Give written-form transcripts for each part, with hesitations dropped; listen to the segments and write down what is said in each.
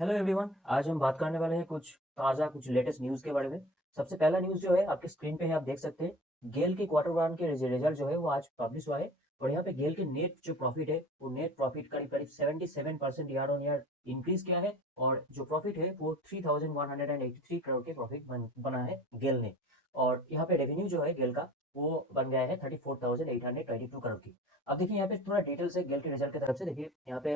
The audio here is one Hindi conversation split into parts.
Hello everyone. आज हम बात करने वाले हैं कुछ लेटेस्ट न्यूज़ के बारे में। सबसे पहला न्यूज़ जो है आपके स्क्रीन पे है, आप देख सकते हैं गेल की क्वार्टर वन के रिजल्ट जो है वो आज पब्लिश हुआ है। और यहाँ पे गेल के नेट जो प्रॉफिट है वो नेट प्रॉफिट करीब करीब 77% ईयर ऑन ईयर इंक्रीज किया है। और जो प्रॉफिट है वो 3183 करोड़ के प्रॉफिट बना है गेल ने। और यहाँ पे रेवेन्यू जो है गेल का वो बन गया है 34,822 करोड़ की। अब देखिए यहाँ पे थोड़ा डिटेल से गेल के रिजल्ट की तरफ से देखिए यहाँ पे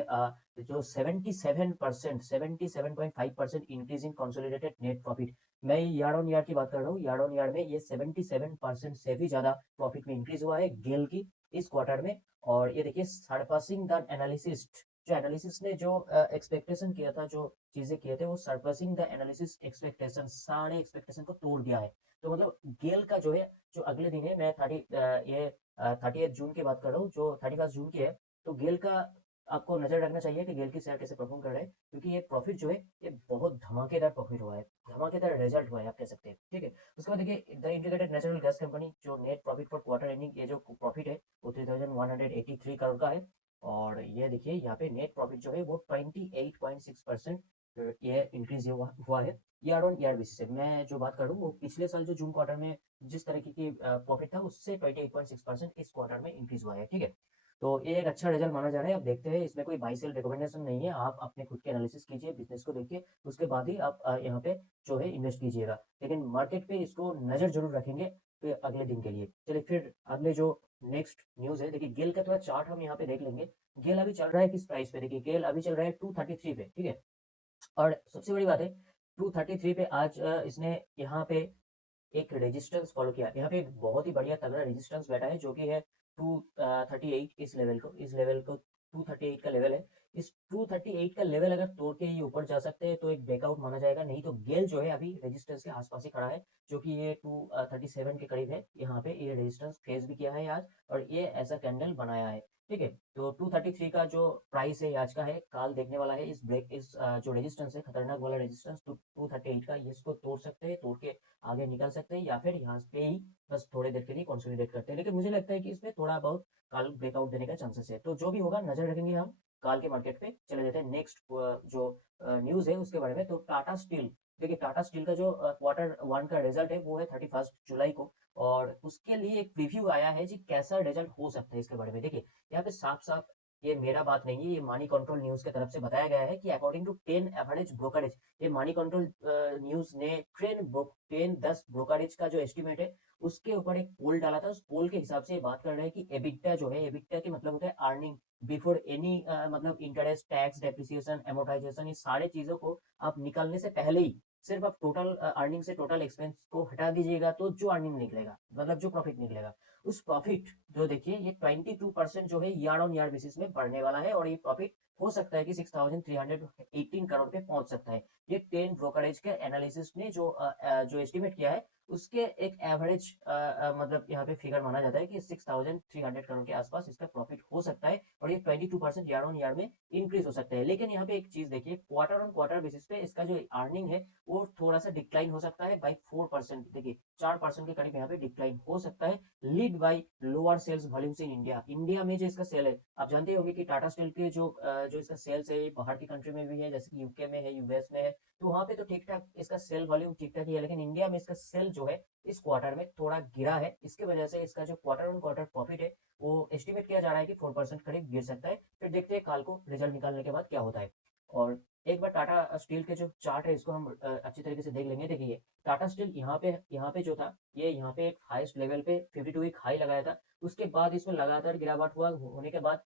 जो 77% 77.5% increase in consolidated net profit. मैं ईयर ऑन ईयर की बात कर रहा हूँ। ईयर ऑन ईयर में ये 77% से भी ज्यादा प्रॉफिट में इंक्रीज हुआ है गेल की इस क्वार्टर में। और ये देखिए सरपासिंग द एनालिसिस, जो एनालिसिस ने जो एक्सपेक्टेशन किया था, जो चीजें किए थे वो सरपासिंग द एनालिसिस एक्सपेक्टेशन, सारे एक्सपेक्टेशन को तोड़ दिया है। तो मतलब गेल का जो है, जो अगले दिन है, मैं 30 जून की बात कर रहा हूँ, जो 31 जून की है। तो गेल का आपको नजर रखना चाहिए कि गेल की शेयर कैसे परफॉर्म कर रहे हैं, क्योंकि ये प्रॉफिट जो है ये बहुत धमाकेदार प्रॉफिट हुआ है, धमाकेदार रिजल्ट हुआ है आप कह सकते हैं। ठीक है, उसके बाद देखिए the integrated natural gas company जो net profit for quarter ending, ये जो प्रॉफिट है वो 3183 करोड़ का है। और ये देखिए यहाँ पे नेट प्रॉफिट जो है वो 28.6% ये इंक्रीज हुआ है ईयर ऑन ईयर बेसिस से। मैं जो बात करूँ वो पिछले साल जो जून क्वार्टर में जिस तरीके की प्रॉफिट था उससे 28.6% इस क्वार्टर में इंक्रीज हुआ है। ठीक है, तो ये एक अच्छा रिजल्ट माना जा रहा है। आप देखते हैं, इसमें कोई बाई सेल रिकमेंडेशन नहीं है, आप अपने खुद के एनालिसिस कीजिए, बिजनेस को देखिए, उसके बाद ही आप यहाँ पे जो है इन्वेस्ट कीजिएगा। लेकिन मार्केट पे इसको नजर जरूर रखेंगे फिर अगले दिन के लिए। चलिए फिर अगले जो नेक्स्ट न्यूज है, देखिए गेल का थोड़ा चार्ट हम यहाँ पे देख लेंगे। गेल अभी चल रहा है किस प्राइस पे? देखिए गेल अभी चल रहा है 233 पे। ठीक है, और सबसे बड़ी बात है 233 पे आज इसने यहाँ पे एक रेजिस्टेंस फॉलो किया। यहाँ पे एक बहुत ही बढ़िया तगड़ा रेजिस्टेंस बैठा है, जो कि है 238। इस लेवल को 238 का लेवल है। इस 238 का लेवल अगर तोड़ के ये ऊपर जा सकते हैं तो एक ब्रेकआउट माना जाएगा, नहीं तो गेल जो है अभी रेजिस्टेंस के आसपास ही खड़ा है, जो कि ये 237 के करीब है। यहाँ पे ये रेजिस्टेंस फेस भी किया है आज, और ये ऐसा कैंडल बनाया है। ठीक है, तो 233 का जो प्राइस है आज का है, काल देखने वाला है। जो रेजिस्टेंस है, खतरनाक वाला रेजिस्टेंस 238 का, ये इसको तोड़ सकते हैं, तोड़ के आगे निकल सकते हैं, या फिर यहाँ पे ही बस थोड़ी देर के लिए कंसोलिडेट करते हैं। लेकिन मुझे लगता है कि इसमें थोड़ा बहुत काल ब्रेकआउट देने का चांसेस है। तो जो भी होगा नजर रखेंगे हम काल के मार्केट पे। चले जाते हैं नेक्स्ट जो न्यूज है उसके बारे में। तो टाटा स्टील, देखिए टाटा स्टील का जो क्वार्टर वन का रिजल्ट है वो है 31 जुलाई को। और उसके लिए एक प्रीव्यू आया है जी, कैसा रिजल्ट हो सकता है इसके बारे में। देखिए यहाँ पे साफ साफ, ये मेरा बात नहीं है, ये मानी कंट्रोल न्यूज की तरफ से बताया गया है कि अकॉर्डिंग टू 10 एवरेज ब्रोकरेज, ये मानी कंट्रोल न्यूज ने 10 ब्रोकरेज का जो एस्टिमेट है उसके ऊपर एक पोल डाला था। उस पोल के हिसाब से ये बात कर रहे हैं कि एबिटा जो है, एबिटा के मतलब होता है अर्निंग बिफोर एनी, मतलब इंटरेस्ट, टैक्स, डेप्रिसिएशन, एमोर्टाइजेशन, ये सारे चीजों को आप निकालने से पहले ही सिर्फ आप टोटल अर्निंग से टोटल एक्सपेंस को हटा दीजिएगा, तो जो अर्निंग निकलेगा, मतलब जो प्रॉफिट निकलेगा, उस प्रॉफिट जो देखिए ये 22% जो है ईयर ऑन ईयर बेसिस में बढ़ने वाला है। और ये प्रॉफिट हो सकता है कि 6,318 करोड़ पे पहुंच सकता है। ये 10 ब्रोकरेज के एनालिसिस ने जो एस्टिमेट किया है उसके एक एवरेज मतलब यहाँ पे फिगर माना जाता है कि 6,300 करोड़ के आसपास इसका प्रॉफिट हो सकता है। और ये 22% ईयर ऑन ईयर में इंक्रीज हो सकता है। लेकिन यहाँ पे एक चीज देखिए, क्वार्टर ऑन क्वार्टर बेसिस पे इसका जो अर्निंग है वो थोड़ा सा डिक्लाइन हो सकता है बाई 4%। देखिए 4% के करीब यहाँ पे डिक्लाइन हो सकता है, lead by lower sales volumes in India. India में जो इसका सेल है, आप जानते होंगे कि टाटा स्टील के जो इसका सेल्स है बाहर की कंट्री में भी है, जैसे कि यूके में है, यूएस में है, तो वहां पे तो ठीक ठाक इसका सेल वॉल्यूम ठीक ठाक ही है। लेकिन इंडिया में इसका सेल जो है इस क्वार्टर में थोड़ा गिरा है। इसकी वजह से इसका जो क्वार्टर ऑन क्वार्टर प्रॉफिट है वो एस्टिमेट किया जा रहा है कि 4% करीब गिर सकता है। फिर देखते हैं काल को रिजल्ट निकालने के बाद क्या होता है। और एक बार टाटा स्टील के जो चार्ट है इसको हम अच्छी तरीके से देख लेंगे। देखिए टाटा स्टील यहाँ पे जो था, ये यहाँ पे एक हाईएस्ट लेवल पे 52 वीक हाई लगाया था। उसके बाद इसमें लगातार गिरावट हुआ, होने के बाद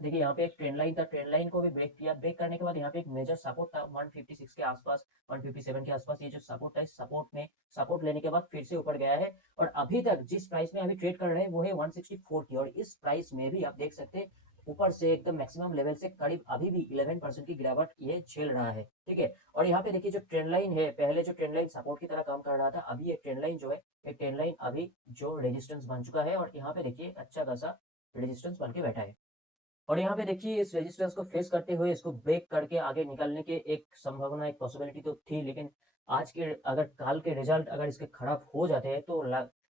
देखिए यहाँ पे एक ट्रेंड लाइन था, ट्रेंड लाइन को भी ब्रेक किया। ब्रेक करने के बाद यहाँ पे एक मेजर सपोर्ट था 156 के आसपास, 157 के आसपास। ये जो सपोर्ट था, इस सपोर्ट में सपोर्ट लेने के बाद फिर से ऊपर गया है। और अभी तक जिस प्राइस में अभी ट्रेड कर रहे हैं वो है 164 की। और इस प्राइस में भी आप देख सकते हैं ऊपर से एकदम मैक्सिमम लेवल से करीब अभी भी 11% की गिरावट ये झेल रहा है। ठीक है, और यहाँ पे देखिए जो ट्रेंड लाइन है, पहले जो ट्रेंड लाइन सपोर्ट की तरह काम कर रहा था, अभी ये ट्रेंड लाइन जो है, एक ट्रेंड लाइन अभी जो रेजिस्टेंस बन चुका है। और यहाँ पे देखिए अच्छा खासा रेजिस्टेंस बन के बैठा है। और यहाँ पे देखिए इस रेजिस्टेंस को फेस करते हुए इसको ब्रेक करके आगे निकलने के एक संभावना, एक पॉसिबिलिटी तो थी। लेकिन आज के, अगर काल के रिजल्ट अगर इसके खराब हो जाते हैं तो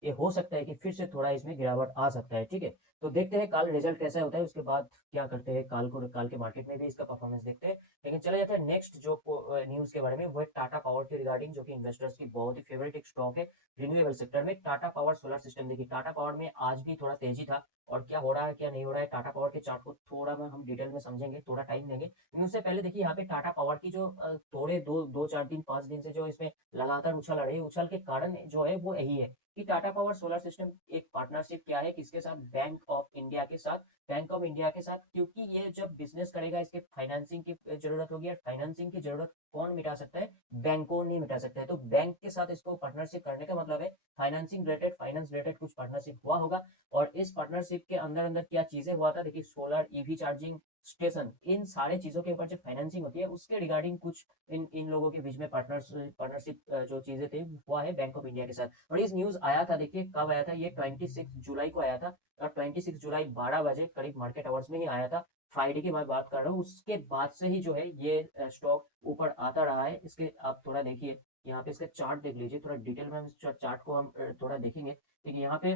ये हो सकता है कि फिर से थोड़ा इसमें गिरावट आ सकता है। ठीक है, तो देखते हैं कल रिजल्ट कैसा होता है, उसके बाद क्या करते हैं, कल के मार्केट में भी इसका परफॉर्मेंस देखते हैं। लेकिन चले जाते हैं नेक्स्ट जो न्यूज़ के बारे में, वो है टाटा पावर के रिगार्डिंग, जो कि इन्वेस्टर्स की बहुत ही फेवरेट एक स्टॉक है रिन्यूएबल सेक्टर में, टाटा पावर सोलर सिस्टम। देखिए टाटा पावर में आज भी थोड़ा तेजी था, और क्या हो रहा है क्या नहीं हो रहा है, टाटा पावर के चार्ट को थोड़ा में हम डिटेल में समझेंगे, थोड़ा टाइम देंगे। लेकिन उससे पहले देखिए यहाँ पे टाटा पावर की जो थोड़े दो दो चार दिन 5 दिन से जो इसमें लगातार उछाल आ रही है, उछाल के कारण जो है वो यही है कि टाटा पावर सोलर सिस्टम एक पार्टनरशिप क्या है, किसके साथ, बैंक ऑफ इंडिया के साथ। बैंक ऑफ इंडिया के साथ, क्योंकि ये जब बिजनेस करेगा इसके फाइनेंसिंग की जरूरत होगी, और फाइनेंसिंग की जरूरत कौन मिटा सकता है, बैंकों नहीं मिटा सकता है। तो बैंक के साथ इसको पार्टनरशिप करने का मतलब है फाइनेंसिंग रिलेटेड, फाइनेंस रिलेटेड कुछ पार्टनरशिप हुआ होगा। और इस पार्टनरशिप के अंदर अंदर क्या चीजें हुआ था, देखिए सोलर ईवी चार्जिंग स्टेशन, इन सारे चीजों के ऊपर जो फाइनेंसिंग होती है उसके रिगार्डिंग कुछ इन इन लोगों के बीच में पार्टनरशिप जो चीजें थी हुआ है बैंक ऑफ इंडिया के साथ। और इस न्यूज आया था, देखिए कब आया था, ये 26 जुलाई को आया था, और 26 जुलाई 12 बजे करीब मार्केट आवर्स में ही आया था। फ्राइडे की मैं बात कर रहा हूँ, उसके बाद से ही जो है ये स्टॉक ऊपर आता रहा है। इसके आप थोड़ा देखिए, यहाँ पे इसका चार्ट देख लीजिए, थोड़ा डिटेल में चार्ट को हम थोड़ा देखेंगे। देखिए यहाँ पे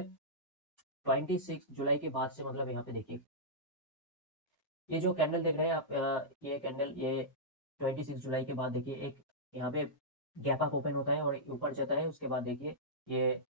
26 जुलाई के बाद से, मतलब यहाँ पे देखिए ये जो कैंडल देख रहे हैं आप, ये कैंडल, ये 26 जुलाई के बाद देखिए एक यहाँ पे गैप अप ओपन होता है और ऊपर जाता है। उसके बाद देखिए ये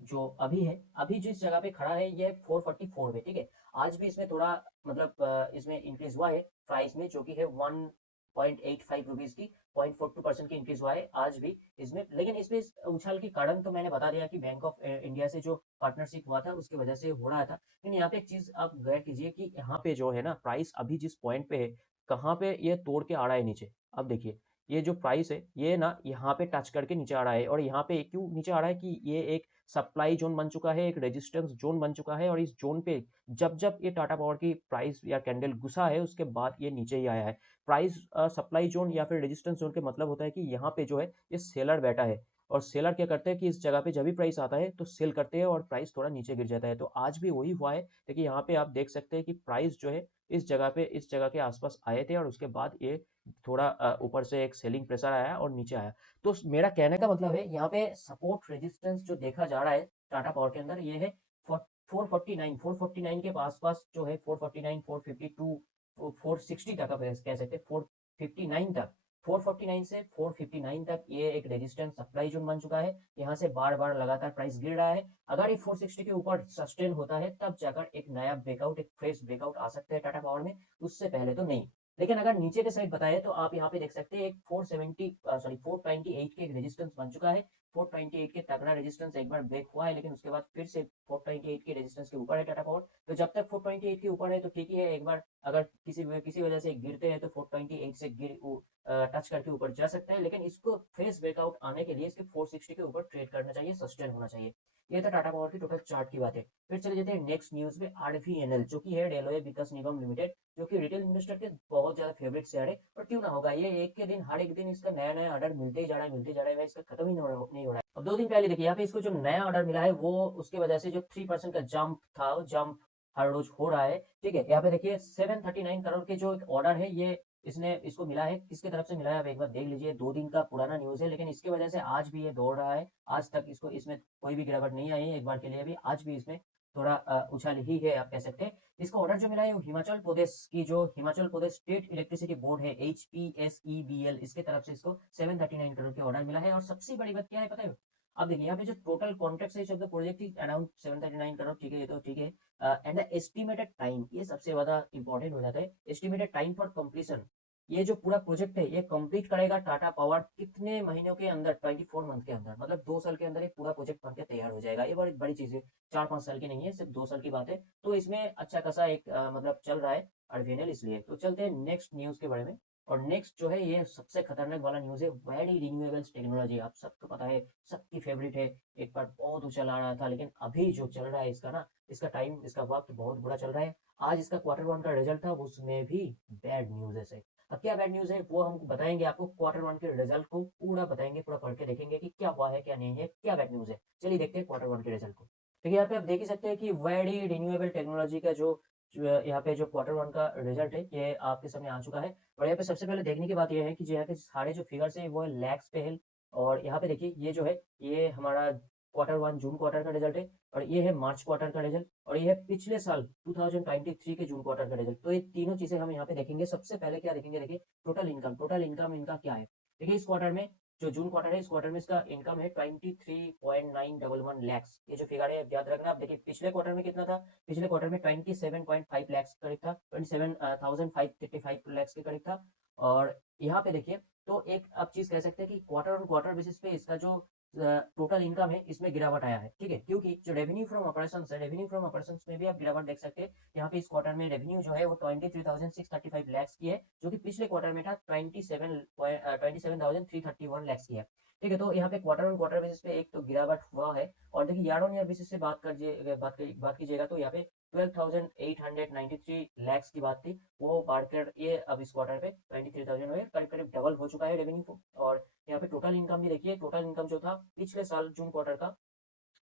जो अभी है, अभी जिस जगह पे खड़ा है ये 444 पे, ठीक है। आज भी इसमें थोड़ा मतलब इसमें इंक्रीज हुआ है प्राइस में, जो कि है 1.85 रुपीज की, 0.42% की इंक्रीज हुआ है आज भी इसमें। लेकिन इसमें इस उछाल के कारण तो मैंने बता दिया कि बैंक ऑफ इंडिया से जो पार्टनरशिप हुआ था उसकी वजह से हो रहा था। लेकिन यहाँ पे एक चीज आप गौर कीजिए कि यहाँ पे जो है ना प्राइस अभी जिस पॉइंट पे है, कहाँ पे ये तोड़ के आ रहा है नीचे। अब देखिए ये जो प्राइस है ये ना यहाँ पे टच करके नीचे आ रहा है, और यहाँ पे क्यों नीचे आ रहा है कि ये एक सप्लाई जोन बन चुका है, एक रेजिस्टेंस जोन बन चुका है, और इस जोन पे जब जब ये टाटा पावर की प्राइस या कैंडल घुसा है उसके बाद ये नीचे ही आया है। प्राइस सप्लाई जोन या फिर रेजिस्टेंस जोन के मतलब होता है कि यहाँ पे जो है ये सेलर बैठा है, और सेलर क्या करते हैं कि इस जगह पे जब भी प्राइस आता है तो सेल करते हैं और प्राइस थोड़ा नीचे गिर जाता है। तो आज भी वही हुआ है। देखिए यहाँ पे आप देख सकते हैं कि प्राइस जो है इस जगह पे, इस जगह के आसपास आए थे, और उसके बाद ये थोड़ा ऊपर से एक सेलिंग प्रेशर आया और नीचे आया। तो मेरा कहने का मतलब है यहाँ पे सपोर्ट रेजिस्टेंस जो देखा जा रहा है टाटा पावर के अंदर, ये है 449 के आसपास जो है, 449, 452, 460 तक आप कह सकते हैं, 459 तक, 449 से 459 तक ये एक रेजिस्टेंस सप्लाई जोन बन चुका है। यहाँ से बार बार लगातार प्राइस गिर रहा है। अगर ये 460 के ऊपर सस्टेन होता है तब जाकर एक नया ब्रेकआउट, एक फ्रेश ब्रेकआउट आ सकता है टाटा पावर में, उससे पहले तो नहीं। लेकिन अगर नीचे के साइड बताए तो आप यहाँ पे देख सकते हैं एक 428 के एक रेजिस्टेंस बन चुका है। 428 के तगड़ा रेजिस्टेंस एक बार ब्रेक हुआ है, लेकिन उसके बाद फिर से 428 के रेजिस्टेंस के ऊपर है टाटा पावर। तो जब तक 428 के ऊपर है तो ठीक ही है, एक बार अगर किसी वजह से गिरते हैं तो 428 से गिर टच करके ऊपर जा सकता है। लेकिन इसको फेस ब्रेकआउट आने के लिए इसके 460 के ऊपर ट्रेड करना चाहिए, सस्टेन होना चाहिए। ये था टाटा पावर की टोटल चार्ट की बात है। फिर चले जाते हैं नेक्स्ट न्यूज में, आरवीएनएल जो कि है रेलवे विकास निगम लिमिटेड, जो कि रिटेल इन्वेस्टर के बहुत ज्यादा फेवरेट शेयर है। और क्यों ना होगा, ये एक के दिन, हर एक दिन इसका नया नया ऑर्डर मिलते ही जा रहा है, मिलते जा रहा है, इसका खत्म ही नहीं हो रहा है। अब 2 दिन पहले देखिए यहाँ पे इसको जो नया ऑर्डर मिला है, वो उसकी वजह से जो 3% का जंप था, वो जंप हर रोज हो रहा है, ठीक है। यहाँ पे देखिए 739 करोड़ के जो ऑर्डर है, ये इसने इसको मिला है, किसकी तरफ से मिला है आप एक बार देख लीजिए। 2 दिन का पुराना न्यूज है, लेकिन इसकी वजह से आज भी ये दौड़ रहा है। आज तक इसको, इसमें कोई भी गिरावट नहीं आई है एक बार के लिए भी, आज भी इसमें थोड़ा उछाल ही है आप कह सकते हैं। इसका ऑर्डर जो मिला है वो हिमाचल प्रदेश की, जो Himachal Pradesh state electricity board है, HPSEBL, इसके तरफ से इसको 739 करोड़ के ऑर्डर मिला है। और सबसे बड़ी बात क्या है पता है, अब देखिए यहाँ पे जो टोटल कॉन्ट्रैक्ट है शब्द प्रोजेक्ट की अराउंड 739 करोड़, ठीक है, ये तो ठीक है। एंड द एस्टिमेटेड टाइम, ये सबसे ज्यादा इंपॉर्टेंट हो जाता है, एस्टिमेटेड टाइम फॉर कंप्लीशन। ये जो पूरा प्रोजेक्ट है ये कंप्लीट करेगा टाटा पावर कितने महीनों के अंदर, 24 मंथ के अंदर, मतलब 2 साल के अंदर एक पूरा प्रोजेक्ट बनकर तैयार हो जाएगा। ये बड़ी बड़ी चीज है, 4-5 साल की नहीं है, सिर्फ 2 साल की बात है। तो इसमें अच्छा खासा एक मतलब चल रहा है आरवीएनएल, इसलिए। तो चलते हैं नेक्स्ट न्यूज के बारे में। और नेक्स्ट जो है ये सबसे खतरनाक वाला न्यूज है, वेरी रिन्यूएबल्स टेक्नोलॉजी। आप सबको पता है, सबकी फेवरेट है, एक बार बहुत ऊंचा ला रहा था, लेकिन अभी जो चल रहा है इसका ना, इसका टाइम, इसका वक्त बहुत बुरा चल रहा है। आज इसका Q1 का रिजल्ट था, उसमें भी बैड न्यूज है। अब क्या बैड न्यूज है वो हम बताएंगे आपको, Q1 के रिजल्ट को पूरा बताएंगे, पूरा पढ़ के देखेंगे कि क्या हुआ है क्या नहीं है, क्या बैड न्यूज है। चलिए देखते हैं Q1 के रिजल्ट को। देखिए यहाँ पे आप देख ही सकते हैं कि वेरी रिन्यूएबल टेक्नोलॉजी का जो यहाँ पे जो Q1 का रिजल्ट है ये आपके सामने आ चुका है। और यहाँ पे सबसे पहले देखने की बात ये है कि जो यहाँ पे सारे जो फिगर्स है वो लैक्स पे है। और यहाँ पे देखिए ये जो है, ये हमारा Q1 जून क्वार्टर का रिजल्ट है और ये है मार्च क्वार्टर का रिजल्ट और ये है पिछले साल 2023 के जून क्वार्टर का रिजल्ट। तो ये तीनों चीजें हम यहाँ पे देखेंगे। सबसे पहले क्या देखेंगे, देखिए टोटल इनकम इनका क्या है। देखिए इस क्वार्टर में जो जून क्वार्टर है, इस क्वार्टर में इसका इनकम है 23.911 लैक्स। ये जो फिगर है याद रखना। आप देखिए पिछले क्वार्टर में कितना था, पिछले क्वार्टर में 27.5 लैक्स के करीब था, 27,535 लैक्स के करीब था। और यहाँ पे देखिए तो एक आप चीज कह सकते हैं कि क्वार्टर ऑन क्वार्टर बेसिस पे इसका जो टोटल इनकम है इसमें गिरावट आया है, ठीक है। क्योंकि जो रेवेन्यू फ्रॉम ऑपरेशंस है, रेवेन्यू फ्रॉम ऑपरेशंस में भी आप गिरावट देख सकते हैं। यहाँ पे इस क्वार्टर में रेवेन्यू जो है वो 23,635 लैक्स की है, जो कि पिछले क्वार्टर में था 27,331 लैक्स की है, ठीक है। तो यहाँ पे क्वार्टर ऑन क्वार्टर बेसिस पे एक तो गिरावट हुआ है। और देखिए ईयर ऑन ईयर बेसिस से बात कीजिएगा तो यहाँ पे 12,893 लैक्स की बात थी, वो बढ़कर ये अब इस क्वार्टर पे 23,000 हुए, करीब करीब डबल हो चुका है रेवेन्यू को। और यहाँ पे टोटल इनकम भी देखिए, टोटल इनकम जो था पिछले साल जून क्वार्टर का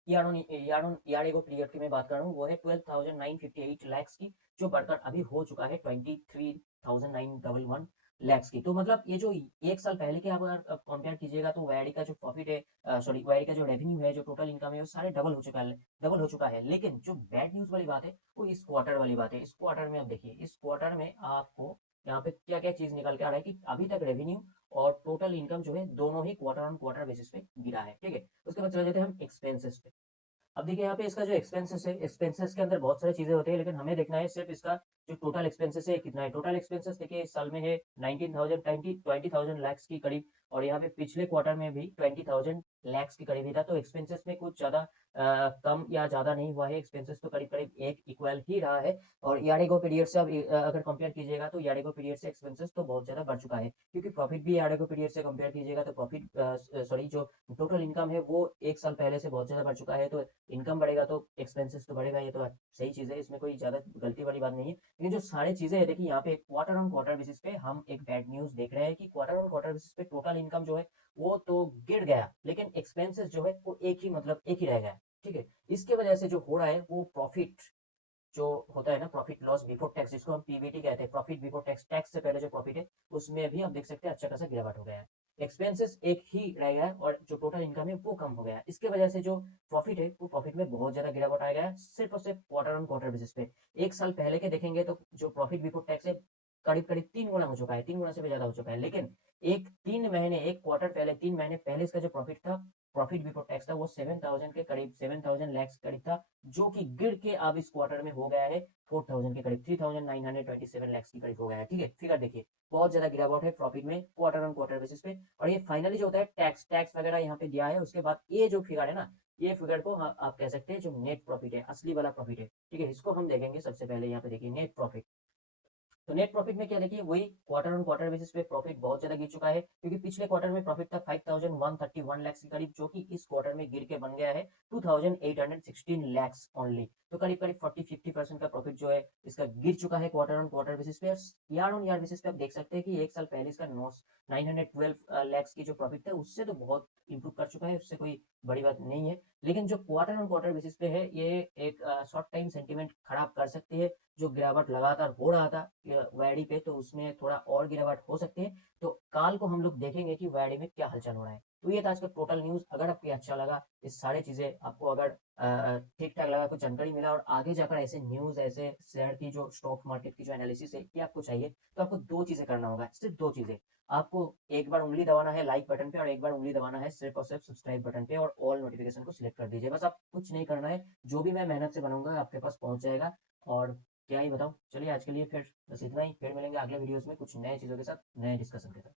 ईयर एगो पीरियड की मैं बात कर रहा हूँ, वो है 12,958 लैक्स की, जो बढ़कर अभी हो चुका है 23,911 लैक्स की। तो मतलब ये जो एक साल पहले के आप अगर कंपेयर कीजिएगा तो वाईडी का जो प्रॉफिट है, सॉरी वाईडी का जो रेवेन्यू है, जो टोटल इनकम है, वो सारे डबल हो चुका है। लेकिन जो बैड न्यूज वाली बात है वो इस क्वार्टर वाली बात है। इस क्वार्टर में आप देखिए, इस क्वार्टर में आपको यहाँ पे क्या क्या चीज निकल के आ रहा है कि अभी तक रेवेन्यू और टोटल इनकम जो है दोनों ही क्वार्टर ऑन क्वार्टर बेसिस पे गिरा है, ठीक है। उसके बाद चले जाते हैं हम एक्सपेंसेस पे। अब देखिए यहाँ पे इसका जो एक्सपेंसेस है, एक्सपेंसेस के अंदर बहुत सारी चीजें होती है, लेकिन हमें देखना है सिर्फ इसका जो टोटल एक्सपेंसेस है कितना है। टोटल एक्सपेंसेस देखिए इस साल में है 20,000 लैक्स की करीब, और यहाँ पे पिछले क्वार्टर में भी 20,000 लैक्स के करीब ही था। तो एक्सपेंसेस में कुछ ज्यादा कम या ज्यादा नहीं हुआ है, एक्सपेंसेस तो करीब करीब एक इक्वल ही रहा है। और यारेगो पीरियड से अब अगर कंपेयर कीजिएगा तो यारेगो पीरियड से एक्सपेंसेस तो बहुत ज्यादा बढ़ चुका है, क्योंकि प्रॉफिट भी यारेगो पीरियड से कंपेयर कीजिएगा तो प्रॉफिट सॉरी जो टोटल इनकम है वो एक साल पहले से बहुत ज्यादा बढ़ चुका है। तो इनकम बढ़ेगा तो एक्सपेंसेस तो बढ़ेगा, ये तो सही चीज है, इसमें कोई ज्यादा गलती वाली बात नहीं है। लेकिन जो सारी चीजें है देखिए यहाँ पे क्वार्टर ऑन क्वार्टर बेसिस पे हम एक बैड न्यूज देख रहे हैं कि क्वार्टर ऑन क्वार्टर बेसिस पे टोटल इनकम जो है वो तो गिर गया, लेकिन एक्सपेंसेस जो है वो एक ही रह गया, ठीक है। इसके वजह से जो हो रहा है वो प्रॉफिट जो होता है ना, प्रॉफिट लॉस बिफोर टैक्स, जिसको हम पीबीटी कहते हैं, प्रॉफिट बिफोर टैक्स, टैक्स से पहले जो प्रॉफिट है उसमें भी हम देख सकते हैं अच्छा खासा गिरावट हो गया है। एक्सपेंसेस एक ही रह गया है और जो टोटल इनकम है वो कम हो गया है। इसके वजह से जो प्रॉफिट है वो प्रॉफिट में बहुत ज्यादा गिरावट आ गया है, सिर्फ और सिर्फ क्वार्टर ऑन क्वार्टर बेसिस पे। एक साल पहले के देखेंगे तो जो प्रॉफिट बिफोर टैक्स है करीब करीब 3 गुना हो चुका है, 3 गुना से भी ज्यादा हो चुका है। लेकिन एक 3 महीने, एक क्वार्टर पहले, 3 महीने पहले इसका जो प्रॉफिट था, प्रॉफिट बिफोर टैक्स था, वो 7,000 के करीब, 7,000 लैक्स करीब था, जो कि गिर के अब इस क्वार्टर में हो गया है 4,000 के करीब, 3,927 लैक्स के करीब हो गया है, ठीक है। फिगर देखिए बहुत ज्यादा गिरावट है प्रॉफिट में क्वार्टर ऑन क्वार्टर बेसिस पे। और ये फाइनली जो होता है टैक्स टैक्स वगैरह यहाँ पे दिया है, उसके बाद ये जो फिगर है ना, ये फिगर को आप कह सकते हैं जो नेट प्रॉफिट है, असली वाला प्रॉफिट है, ठीक है। इसको हम देखेंगे सबसे पहले। यहाँ पे देखिए नेट प्रॉफिट, तो नेट प्रॉफिट में क्या देखिए वही क्वार्टर ऑन क्वार्टर बेसिस पे प्रॉफिट बहुत ज्यादा गिर चुका है, क्योंकि पिछले क्वार्टर में प्रॉफिट था 5,131 लैक्स के करीब, जो कि इस क्वार्टर में गिर के बन गया है 2,816 लैक्स ओनली। तो करीब करीब 40-50% का प्रॉफिट जो है इसका गिर चुका है क्वार्टर ऑन क्वार्टर बेसिस पे। ईयर ऑन ईयर बेसिस पे आप देख सकते हैं कि एक साल पहले इसका 912 लैक्स की जो प्रॉफिट था उससे तो बहुत इंप्रूव कर चुका है, उससे कोई बड़ी बात नहीं है। लेकिन जो क्वार्टर ऑन क्वार्टर बेसिस पे है, ये एक शॉर्ट टाइम सेंटीमेंट खराब कर सकती है। जो गिरावट लगातार हो रहा था वैडी पे, तो उसमें थोड़ा और गिरावट हो सकती है। तो काल को हम लोग देखेंगे कि वैडी में क्या हलचल हो रहा है। तो ये था आज का टोटल न्यूज। अगर आपको अच्छा लगा, ये सारी चीजें आपको अगर ठीक ठाक लगा, कुछ जानकारी मिला, और आगे जाकर ऐसे न्यूज, ऐसे शेयर की जो स्टॉक मार्केट की जो एनालिसिस है ये आपको चाहिए, तो आपको दो चीजें करना होगा, सिर्फ दो चीजें। आपको एक बार उंगली दबाना है लाइक बटन पे, और एक बार उंगली दबाना है सिर्फ और सिर्फ सब्सक्राइब बटन पे, और ऑल नोटिफिकेशन को सिलेक्ट कर दीजिए। बस आप कुछ नहीं करना है, जो भी मैं मेहनत से बनाऊंगा आपके पास पहुंच जाएगा। और क्या ही बताऊं, चलिए आज के लिए फिर बस इतना ही। फिर मिलेंगे अगले वीडियोस में कुछ नए चीजों के साथ, नए डिस्कशन के साथ।